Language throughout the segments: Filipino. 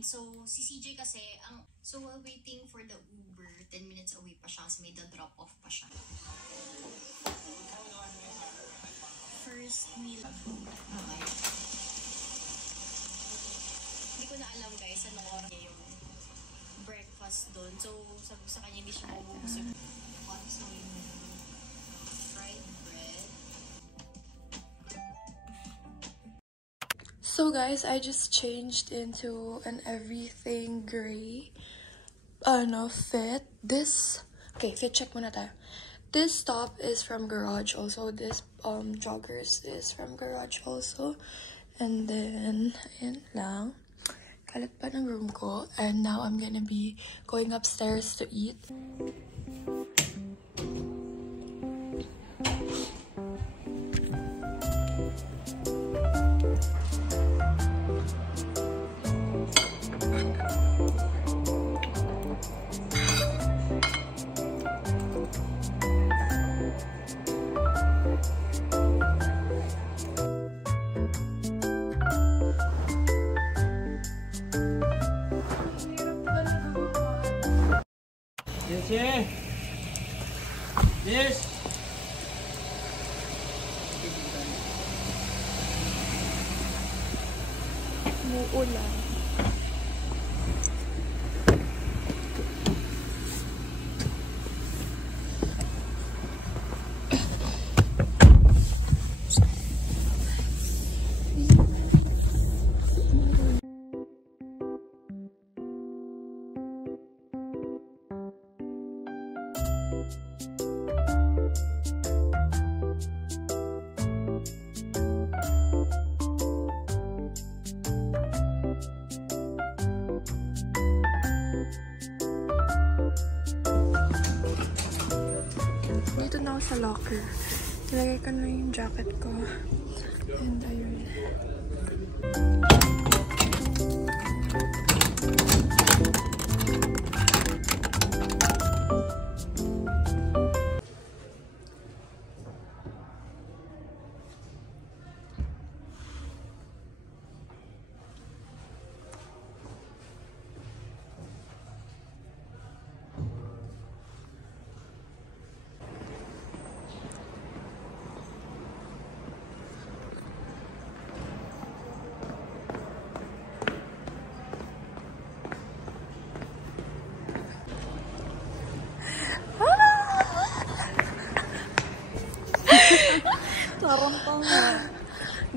morning. So, si CJ kasi, so while waiting for the Uber, 10 minutes away pa siya kasi may drop off pa siya. First meal. Okay. Hindi ko na alam guys, anong oras niya yung breakfast doon. So, sabi ko sa kanya, hindi siya mabubusog. So, yung fried bread. So guys, I just changed into an everything gray fit. This, okay, fit check muna tayo. This top is from Garage also. This joggers is from Garage also. And then, ayan lang. Kalat pa ng room ko. And now I'm gonna be going upstairs to eat. Yes. Umuulan. Dito na ako sa locker. Nilagay ko na yung jacket ko. And ayun.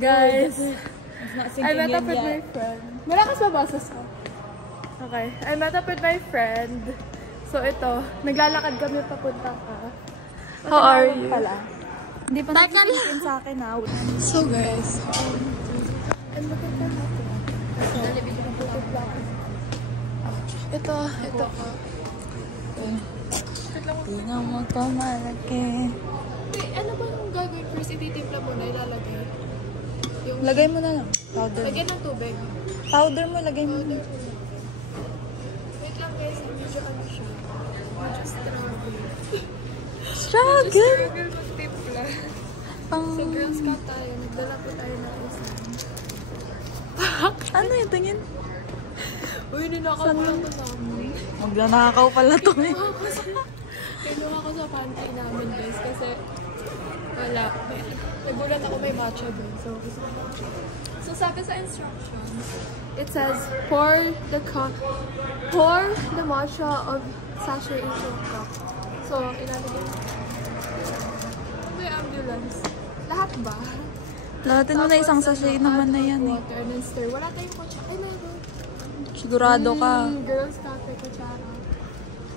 Guys, I met up with my friend. Malakas ba boses ko? Okay. I met up with my friend. So ito, naglalakad kami papunta ka. How are you? Hindi pa natin sa akin na. So guys, and look at that. Ito ko. Hindi na magpamalaki. Wait, ano ba yung gagawin first? Ititimpla mo na, ilalagay? Yung... Lagay mo na lang. Powder. Lagyan ng tubig. Powder mo, lagay mo. Powder mo. Wait lang guys, medyo ano siya. Medyo struggle. Struggle? Struggle magtimpla. Sa Girl Scout tayo, nagdala po tayo ng isang. Ano yun? Tingin? Uy, ninakaw ko lang ito sa amin. Magnanakaw pala ito eh. Kinuha ko sa pantry namin guys kasi wala. Nagulat ako may matcha doon. So sabi sa instructions, it says pour the matcha of sachet into a cup. So ilalagay ko. May ambulance. Lahat ba? Lahatin mo na isang sachet naman na yan eh. Water and then stir. Wala tayong kutsara. Ay, meron. Sigurado ka. Girls cafe kutsara.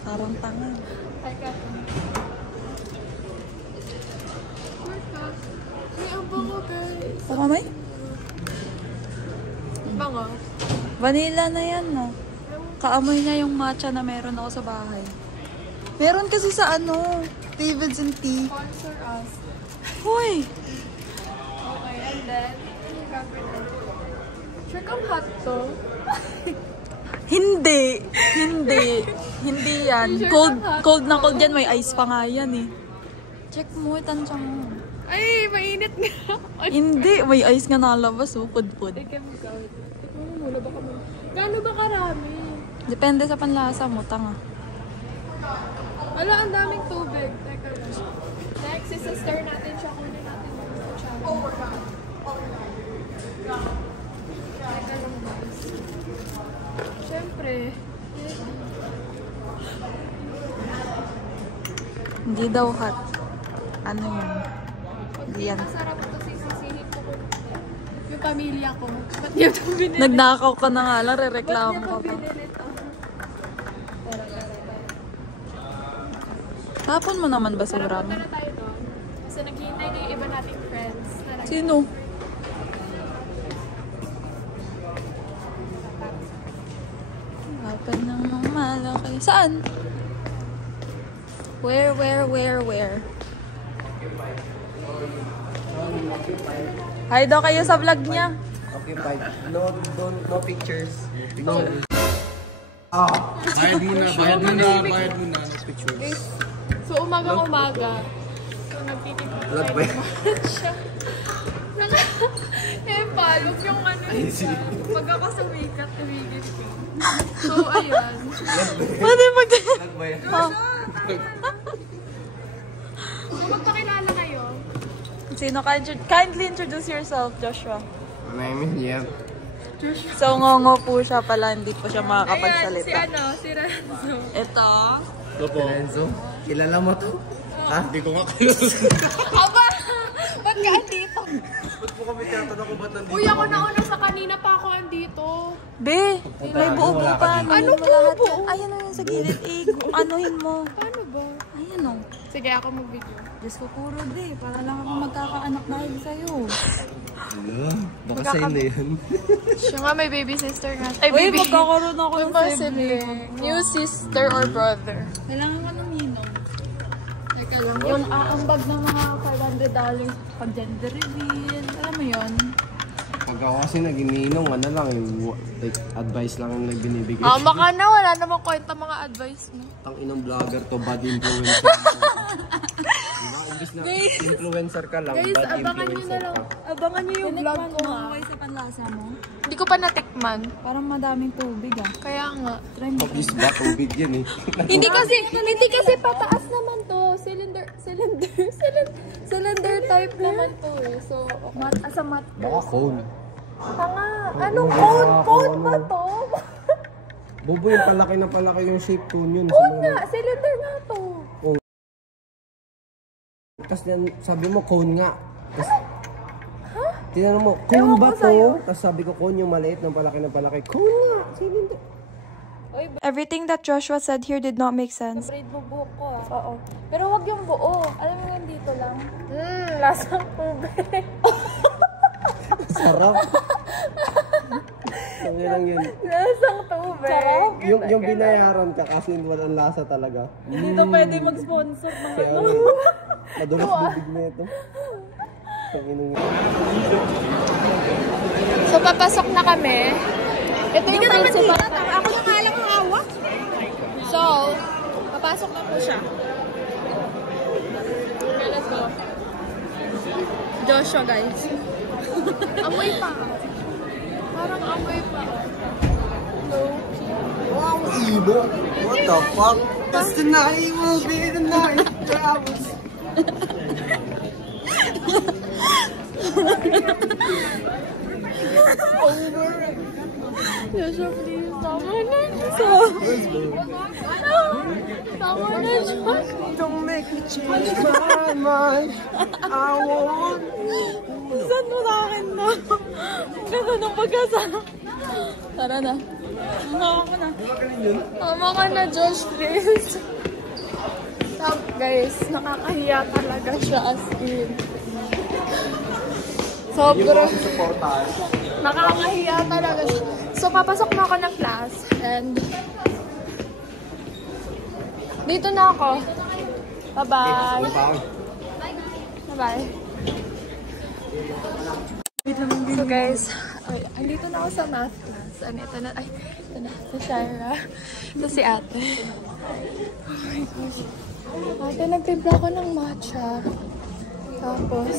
Parang tanga. Teka. May ang bango guys. Baka may? Bango? Vanilla na yan no. Kaamoy niya yung matcha na meron ako sa bahay. Meron kasi sa ano, David's and Tea. Sponsor us. Hoy! Okay, and then, sure kang hot to? Hindi! Hindi yan. Cold na cold yan. May ice pa nga yan eh. Check mo, tansya mo. Ay, mainit nga. Hindi, may ice nga nalabas oh. Pud-pud. Teka mo, muna baka mo. Gano'n ba karami? dami. Depende sa panlasa mo, tanga. Wala, ang daming tubig. Teka lang. Next, sister natin siya. Kunin natin yung kutsara. Teka lang, guys. Siyempre. Hindi daw hot. Ano yun? Pag Hindi yan. masarap ito, sisisihin ko yung pamilya ko. Ba't niya ito binili? Nagnakaw ka na nga lang, Ba't re-reklamo niya ito ka pa. binili ito? Tapon mo naman ba Tara, sobrang? punta na tayo doon. Kasi naghihintay na yung iba nating friends. Sino? Tapon ng mga malaki. Saan? Where? Hi daw kayo sa vlog niya. Occupied. No pictures. No. Bayad muna. No pictures. So, umaga. So, nagtitipid tayo ng siya. Palog yung ano niya. Pag ako sumikat, tumigil ko. So, ayan. Pwede mag... Oh. So, magpakilala kayo. Sino ka? Kindly introduce yourself, Joshua. My name is Jeff. So, ngongo po siya pala, hindi po siya Ayan, makakapagsalita. si Renzo. Ito. Lorenzo. Kilala mo to? Ha? Hindi ko makakilala. Aba! Ba't ka andito? Ba't mo kami tinatanong kung ba't nandito? Uy, ako nauna sa kanina pa ako andito. Be, may buo-buo pa. Ano Mo lahat buo-buo? yan. Ayan o yun sa gilid. Anuhin mo. Paano ba? Ayan o. Sige, ako mag-video. Diyos ko puro de. Para lang ako magkakaanak dahil sa'yo. Baka sa'yo na yan. Siya nga, may baby sister nga. Ay, Uy, baby. magkakaroon ako ng May sibling. sibling. New sister or brother. Kailangan ko ng ninong. Teka lang. Yung aambag ng mga $500 pag gender reveal. Alam mo yun? Pag ako kasi nagininong, ano lang, yung like, advice lang yung nagbinibigay. Tama ka na, wala namang kwenta mga advice mo. Tang inang vlogger to, bad influencer. Diba? Imbis na influencer ka lang, Guys, bad abangan nyo na influencer lang. ka. Abangan niyo yung vlog ko ha. Okay sa panlasa mo. Hindi ko pa natikman. Parang madaming tubig ah. Kaya nga. Try mo. Obvious ba? Tubig yan eh. Hindi kasi pataas naman to. Cylinder type naman to eh. So, Asa mat. Baka cone. tanga. Anong cone? Cone ba to? Bobo yung palaki yung shape cone yun. Cone nga. Cylinder nga to. Tapos sabi mo cone nga. Tapos, tinanong mo, cone ba to? Tapos sabi ko cone yung maliit ng palaki. Cone nga. Cylinder. Everything that Joshua said here did not make sense. Braid mo buhok ko ah. Oo. Pero wag yung buo. Alam mo yung dito lang. Lasang tubig. Sarap. Sabi lang yun. Lasang tubig. Yung binayaran ka kasi walang lasa talaga. Dito pwede mag-sponsor ng Kaya ano, madulas bibig na ito. So, papasok na kami. Ito yung principal. Ako na nga lang ang hawak. So, papasok na po siya. Okay, let's go. Joshua, guys. Amoy pa. Parang amoy pa. Wow, Ibo! What the fuck? That's the night will be the night that was... Joshua, please. Tama na. Tama na, Joshua. Don't make me change my mind. I want... Saan mo sa akin na? Ang ganda ng pagkasama. Tara na. Hawak ko na. Tama ka na, Josh, please. Guys, nakakahiya talaga siya as in. Sobrang nakakahiya talaga siya. So, papasok na ako ng class and dito na ako. Bye-bye. Bye-bye. So guys, andito na ako sa math class. Ito na si Shira. Ito si ate. Oh my gosh. Ate, nagtimpla ako ng matcha. Tapos,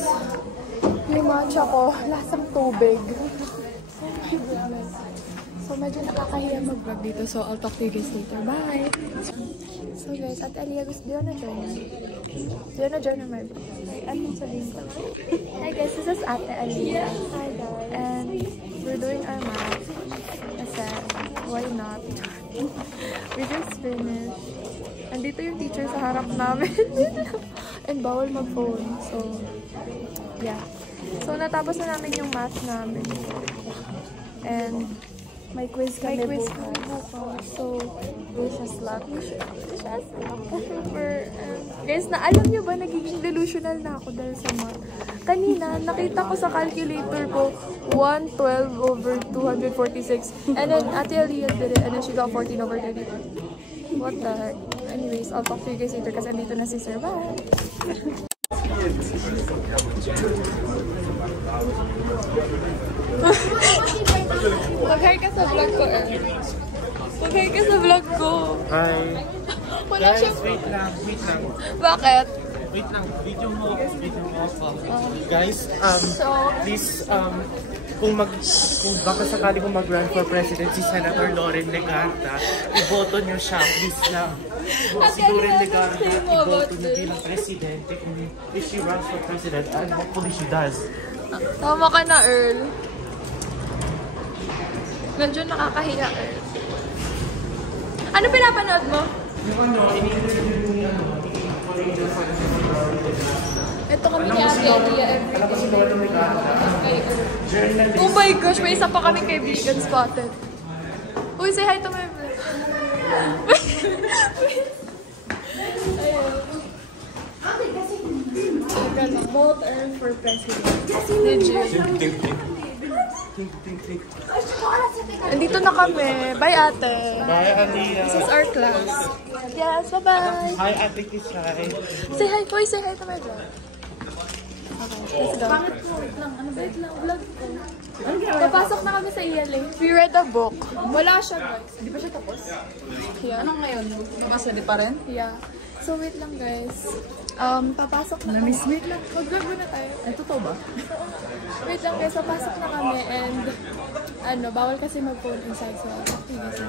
yung matcha ko, lasang tubig. Oh my goodness. So, medyo nakakahiya mag-vlog dito. So, I'll talk to you guys later. Bye! So, guys, Ate Aliyah, do you wanna join? Do you wanna join on my vlog? Anong sabihin ko? Hi guys, this is Ate Aliyah. Hi guys. And we're doing our math. Kasi, why not? We just finished. Andito yung teacher sa harap namin. And bawal mag-phone. So, yeah. So, natapos na namin yung math namin. And may quiz kami bukas. So, wish us luck. Wish us luck. Guys, alam nyo ba, nagiging delusional na ako dahil sa math. Kanina, nakita ko sa calculator ko, 112 over 246. And then, Ate Aliyah did it. And then she got 14 over 32. What the heck? Anyways, I'll talk to you guys later kasi andito na si Sir. Bye! Mag-hi ka sa vlog ko eh. Mag-hi ka sa vlog ko. Hi. Wala siya. Wait lang. Bakit? Wait lang. Video mo ako. Guys, please, kung baka sakali kung mag-run for president si Senator Loren Legarda, iboto niyo siya, please lang. Si Loren Legarda, iboto niyo bilang presidente if she runs for president, and hopefully she does. Tama ka na, Earl. Medyo nakakahiya, Earl. Ano pinapanood mo? Yung ini-interview niya, Ito kami ni Ate Aliyah every alam mo si Loren Legarda, journalist. Oh my gosh, may isa pa kaming kaibigan spotted. Uy, say hi to my vlog. Ayun. Both earn for president. Legit. Andito na kami. Bye, ate. Bye, Aliyah. This is our class. Yes, bye-bye. Hi, Ate Kisay. Say hi. Uy, say hi to my vlog. Okay, let's go. Wait lang, vlog ko. Papasok na kami sa ELA. We read a book. Wala siya, guys. Di ba siya tapos? Yeah. Anong ngayon? Nakasali pa rin? Yeah. So, wait lang, guys. Papasok na kami. Wait lang. Mag-vlog na tayo. Ay, totoo ba? Wait lang, guys. Papasok na kami and bawal kasi mag-phone inside. So, I'll talk to you guys.